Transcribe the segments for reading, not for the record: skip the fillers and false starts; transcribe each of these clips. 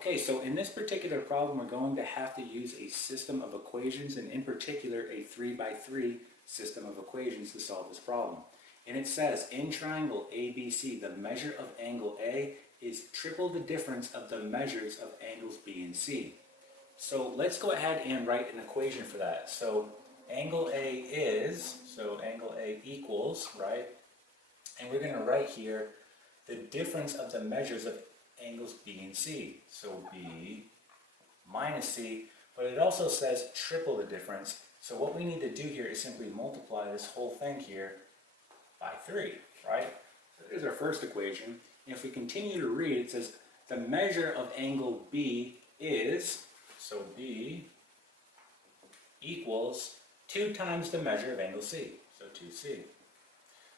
Okay, so in this particular problem, we're going to have to use a system of equations, and in particular, a 3 by 3 system of equations to solve this problem. And it says, in triangle ABC, the measure of angle A is triple the difference of the measures of angles B and C. So let's go ahead and write an equation for that. So angle angle A equals, right? And we're going to write here the difference of the measures of angles B and C. So B minus C, but it also says triple the difference. So what we need to do here is simply multiply this whole thing here by 3, right? So there's our first equation. And if we continue to read, it says the measure of angle B is, so B equals 2 times the measure of angle C, so 2C.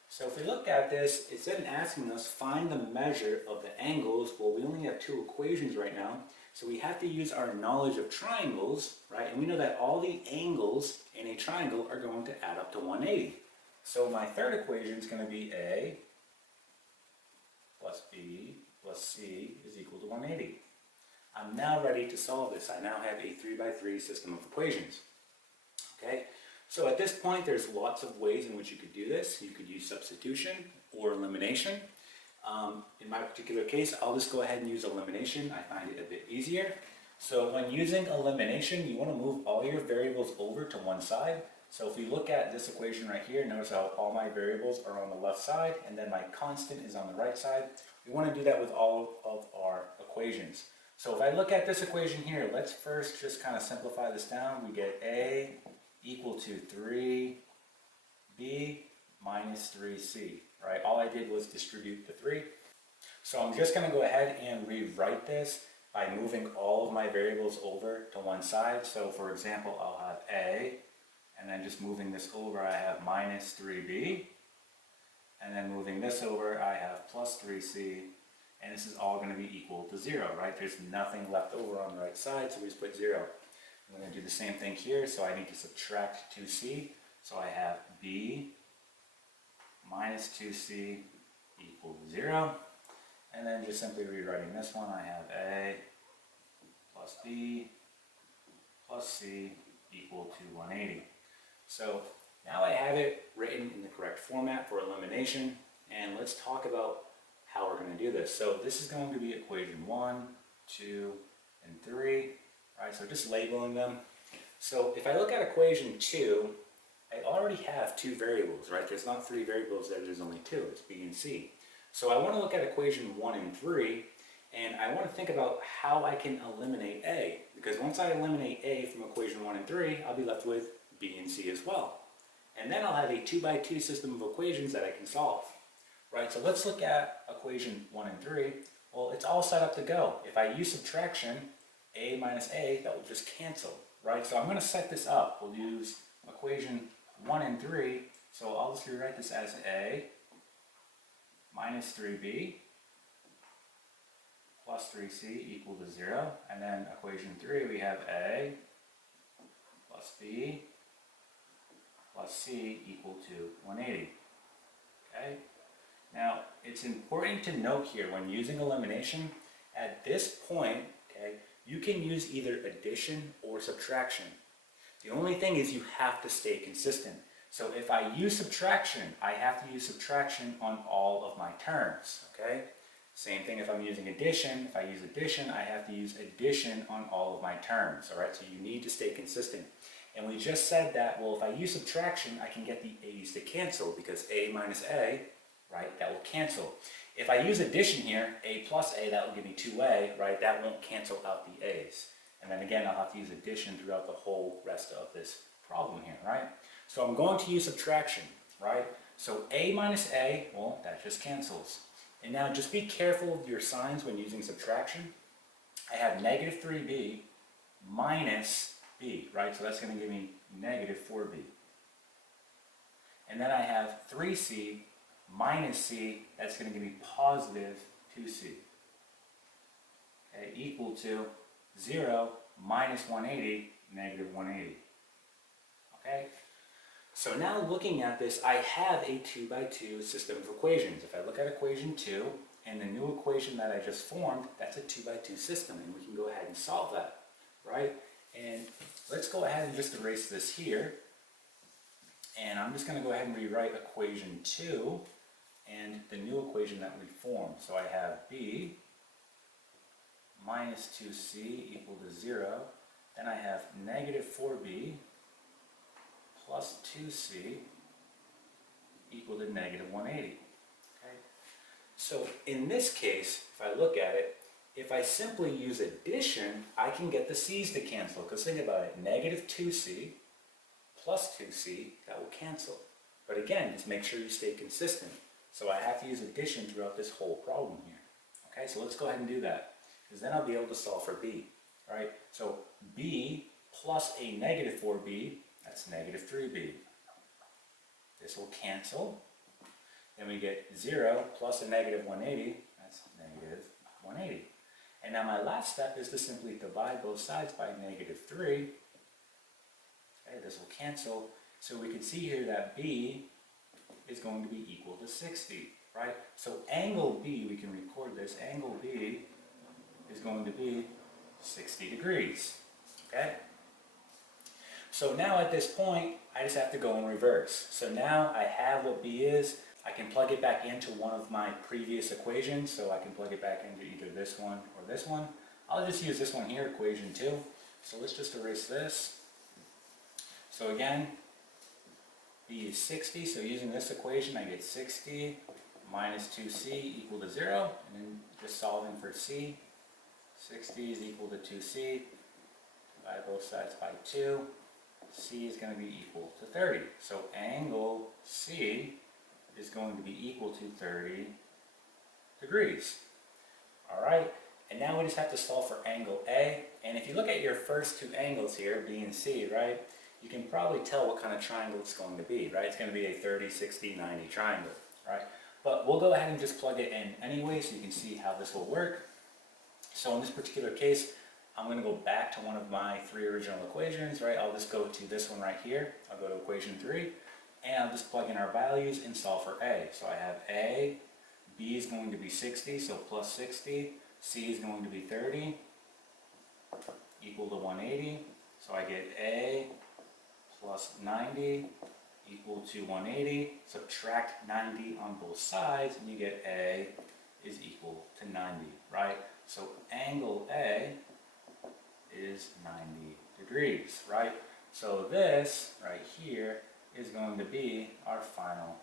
So if we look at this, it's then asking us find the measure of the angles. Well, we only have 2 equations right now, so we have to use our knowledge of triangles, right? And we know that all the angles in a triangle are going to add up to 180. So my third equation is going to be A plus B plus C is equal to 180. I'm now ready to solve this. I now have a 3 by 3 system of equations. Okay? So at this point, there's lots of ways in which you could do this. You could use substitution or elimination. In my particular case, I'll just go ahead and use elimination. I find it a bit easier. So when using elimination, you want to move all your variables over to one side. So if we look at this equation right here, notice how all my variables are on the left side, and then my constant is on the right side. We want to do that with all of our equations. So if I look at this equation here, let's first just kind of simplify this down. We get A equal to 3b minus 3c, right? All I did was distribute the 3. So I'm just going to go ahead and rewrite this by moving all of my variables over to one side. So for example, I'll have a, and then just moving this over, I have minus 3b, and then moving this over, I have plus 3c, and this is all going to be equal to 0, right? There's nothing left over on the right side, so we just put 0. I'm going to do the same thing here, so I need to subtract 2c. So I have b minus 2c equal to 0. And then just simply rewriting this one, I have a plus b plus c equal to 180. So now I have it written in the correct format for elimination, and let's talk about how we're going to do this. So this is going to be equation 1, 2, and 3. Right, so just labeling them. So if I look at equation 2, I already have 2 variables, right? There's not 3 variables there, there's only 2, it's B and C. So I want to look at equation 1 and 3, and I want to think about how I can eliminate A, because once I eliminate A from equation 1 and 3, I'll be left with B and C as well. And then I'll have a 2 by 2 system of equations that I can solve. Right, so let's look at equation 1 and 3. Well, it's all set up to go. If I use subtraction, A minus A, that will just cancel, right? So I'm going to set this up. We'll use equation 1 and 3. So I'll just rewrite this as A minus 3B plus 3C equal to 0. And then equation 3, we have A plus B plus C equal to 180. Okay? Now, it's important to note here when using elimination, at this point, okay, you can use either addition or subtraction. The only thing is you have to stay consistent. So if I use subtraction, I have to use subtraction on all of my terms, okay? Same thing if I'm using addition. If I use addition, I have to use addition on all of my terms, all right? So you need to stay consistent. And we just said that, well, if I use subtraction, I can get the A's to cancel because A minus A, right, that will cancel. If I use addition here, A plus A, that will give me 2A, right? That won't cancel out the A's. And then again, I'll have to use addition throughout the whole rest of this problem here, right? So I'm going to use subtraction, right? So A minus A, well, that just cancels. And now just be careful of your signs when using subtraction. I have negative 3B minus B, right? So that's going to give me negative 4B. And then I have 3C minus C, that's going to give me positive 2C. Okay, equal to 0 minus 180, negative 180. Okay, so now looking at this, I have a 2 by 2 system of equations. If I look at equation 2, And the new equation that I just formed, that's a 2 by 2 system, and we can go ahead and solve that, right? And let's go ahead and just erase this here. And I'm just going to go ahead and rewrite equation 2 and the new equation that we formed. So I have b minus 2c equal to 0. Then I have negative 4b plus 2c equal to negative 180. Okay? So in this case, if I look at it, if I simply use addition, I can get the c's to cancel. Because think about it, negative 2c plus 2c, that will cancel. But again, just make sure you stay consistent. So I have to use addition throughout this whole problem here. Okay, so let's go ahead and do that. Because then I'll be able to solve for b, right? So b plus a negative 4b, that's negative 3b. This will cancel. Then we get 0 plus a negative 180, that's negative 180. And now my last step is to simply divide both sides by negative 3. Okay, this will cancel. So we can see here that b is going to be equal to 60, right? So angle b, we can record this, angle b is going to be 60 degrees, okay? So now at this point, I just have to go in reverse. So now I have what b is. I can plug it back into one of my previous equations, so I can plug it back into either this one or this one. I'll just use this one here, equation 2. So let's just erase this. So again, b is 60, so using this equation I get 60 minus 2c equal to 0, and then just solving for c. 60 is equal to 2c, divide both sides by 2, c is going to be equal to 30. So angle c is going to be equal to 30 degrees. Alright, and now we just have to solve for angle A, and if you look at your first two angles here, B and C, right, you can probably tell what kind of triangle it's going to be, right? It's going to be a 30, 60, 90 triangle, right? But we'll go ahead and just plug it in anyway so you can see how this will work. So in this particular case, I'm going to go back to one of my three original equations, right? I'll just go to this one right here. I'll go to equation 3, and I'll just plug in our values and solve for A. So I have A, B is going to be 60, so plus 60. C is going to be 30, equal to 180. So I get A plus 90 equal to 180. Subtract 90 on both sides, and you get A is equal to 90, right? So angle A is 90 degrees, right? So this right here is going to be our final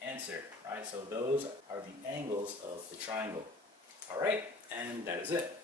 answer, right? So those are the angles of the triangle. All right, and that is it.